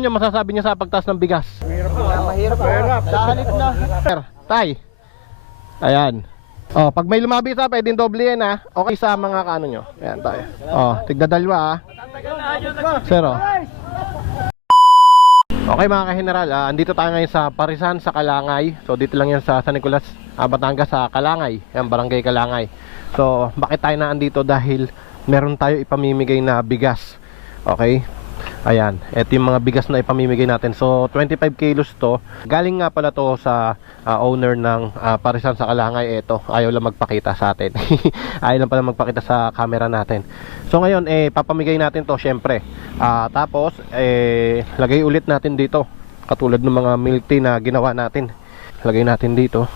Ano yung masasabi niyo sa pagtaas ng bigas? Mahirap. Dahanit na. Sir, tay. Ayan. Oh, pag may lumabi sa pwedeng doble yan ha. Okay sa mga kaano nyo. Ayan tayo. Oh, tigda dalawa ha. Sir oh. Okay mga ka-general, andito tayo ngayon sa Parisan sa Kalangay. So dito lang yan sa San Nicolas, Batangas sa Kalangay. Yan, Barangay Kalangay. So bakit tayo na andito? Dahil meron tayo ipamimigay na bigas. Okay? Ayan, eto yung mga bigas na ipamimigay natin. So 25 kilos to. Galing nga pala to sa owner ng Parisan sa Kalangay. Eto, ayaw lang magpakita sa atin. Ayaw lang pala magpakita sa camera natin. So ngayon, papamigay natin to syempre. Tapos, lagay ulit natin dito. Katulad ng mga milk tea na ginawa natin. Lagay natin dito.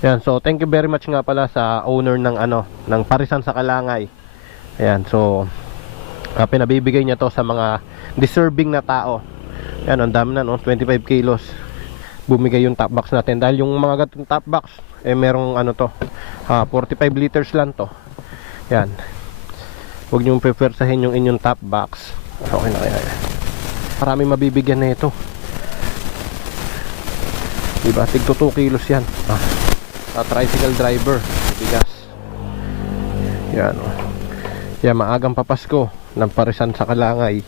Ayan, so thank you very much nga pala sa owner ng ng Parisan sa Kalangay. Ayan, so pinabibigay niya to sa mga deserving na tao. Yan, ang dami na no, 25 kilos. Bumigay yung top box natin. Dahil yung mga gatong top box, merong 45 liters lang to. Yan. Huwag nyo prefersahin yung inyong top box. Okay na kaya. Marami mabibigyan na ito. Diba? Tig 2 kilos yan. Tricycle driver. Bigas. Yan o. Yan, maagang papasko ng Parisan sa Kalangay.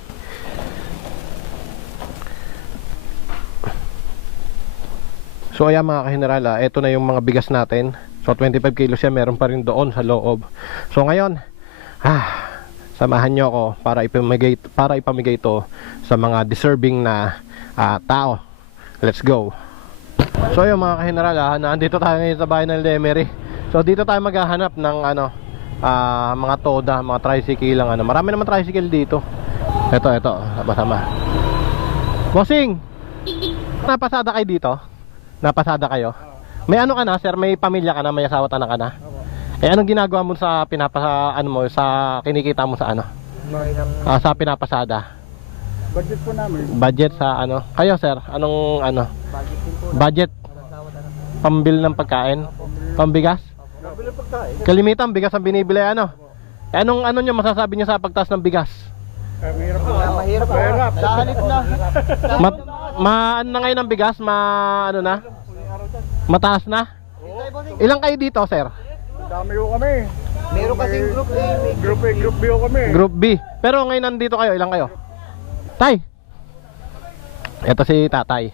So ayan mga ka-general, ito na yung mga bigas natin. So 25 kilos yan, meron pa rin doon sa loob. So ngayon, samahan nyo ako para ipamigay ito sa mga deserving na tao. Let's go. So ayun mga ka-general, nandito tayo ngayon sa bahay ng Lemery. So dito tayo maghahanap ng mga toda, mga tricycle lang marami naman tricycle dito. Ito, sama. Bossing, napasada kayo dito? Napasada kayo? May ka na sir? May pamilya ka na? May asawa ka na? Anong ginagawa mo sa sa kinikita mo sa sa pinapasada? Budget po namin. Budget sa kayo sir? Anong budget? Pambil ng pagkain? Pambigas? Kalimitan bigas ang binibili Anong nyo masasabi nyo sa pagtaas ng bigas? Mahirap. Dahanit na. Ano na ngayon ang bigas? Na? Mataas na? Ilang kayo dito sir? Dami ko kami. Meron kasing group A. Group A, group B kami. Group B. Pero ngayon nandito kayo, ilang kayo? Tay! Ito si tatay.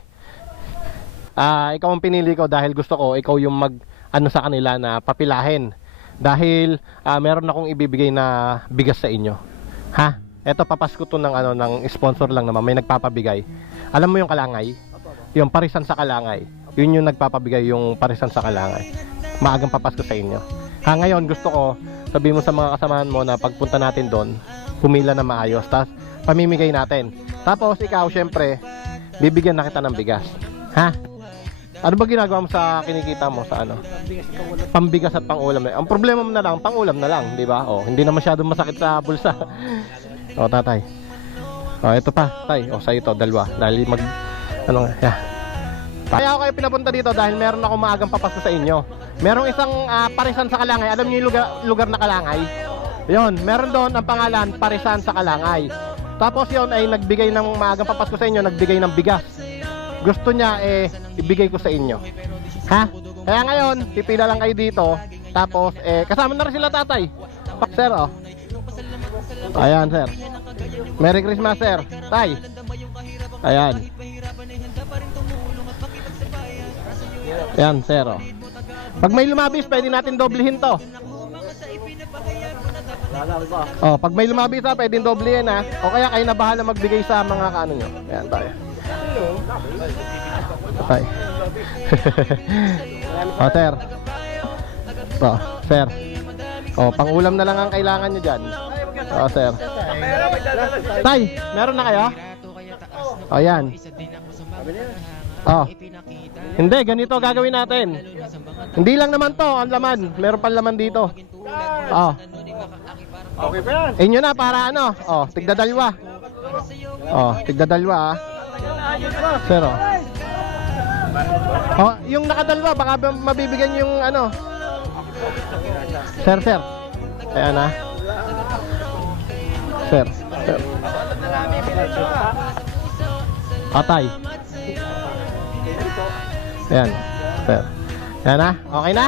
Ikaw ang pinili ko dahil gusto ko ikaw yung sa kanila na papilahin. Dahil meron akong ibibigay na bigas sa inyo. Ha? Ito papasko to ng sponsor lang naman, may nagpapabigay. Alam mo yung Kalangay? Yung Parisan sa Kalangay. Yun yung nagpapabigay, yung Parisan sa Kalangay. Maagang papasko sa inyo. Ngayon gusto ko sabihin mo sa mga kasamahan mo na pagpunta natin doon, pumila na maayos, tapos pamimigay natin. Tapos ikaw syempre, bibigyan na kita ng bigas. Ha? Ano ba ginagawa mo sa kinikita mo sa pambigas at pangulam? Ang problema mo na lang, pangulam na lang, di ba? Hindi na masyadong masakit sa bulsa. Tatay. Ito pa, tay. Sa ito, dalawa. Dahil Kaya ako kayo pinapunta dito dahil meron ako maagang papasko sa inyo. Merong isang Parisan sa Kalangay. Alam niyo yung lugar na Kalangay? Yun, meron doon ang pangalan Parisan sa Kalangay. Tapos yun ay nagbigay ng maagang papasko sa inyo, nagbigay ng bigas. Gusto niya ibigay ko sa inyo. Ha? Kaya ngayon, pipila lang kayo dito. Tapos kasama na rin sila tatay. Sir, ayan sir. Merry Christmas sir. Tay. Ayan. Ayan sir. Pag may lumabis, pwede natin doblehin to. Pag may lumabis pwede doblehin o kaya kayo na bahala magbigay sa mga nyo. Ayan tayo. Tay. Sir. Sir. Pangulam na lang ang kailangan nyo dyan. Sir. Tay, meron na kayo? Yan. Hindi, ganito gagawin natin. Hindi lang naman to ang laman. Meron pa laman dito. Okay pa yan. Inyo na para tigda dalawa. Tigda dalawa Sir, yung nakadalwa baka mabibigyan yung Sir. Ayan Sir. Patay. Ayan. Sir. Ayan na? Okay na?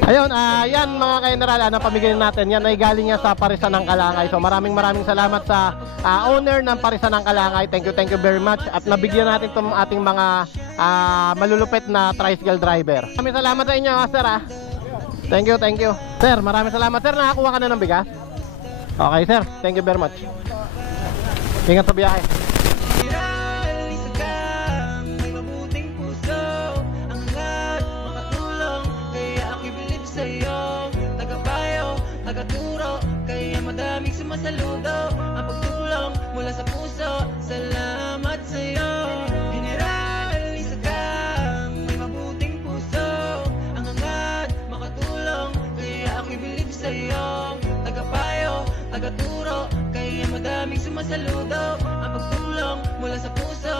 Ayun, yan mga ka-general, napamigay natin. Yan ay galing nga sa Parisan ng Kalangay. So maraming salamat sa owner ng Parisan ng Kalangay. Thank you very much. At nabigyan natin itong ating mga malulupit na tricycle driver. Maraming salamat sa inyo, sir. Thank you. Sir, maraming salamat. Sir, nakakuha ka na ng bigas? Okay, sir. Thank you very much. Ingat sa biyahe. Madaming sumasaludo ang pagtulong mula sa puso. Salamat sa'yo, General Isagang, may mabuting puso. Ang angat, makatulong, kaya ako'y bilib sa'yo. Tagapayo, tagaturo, kaya madaming sumasaludo ang pagtulong mula sa puso.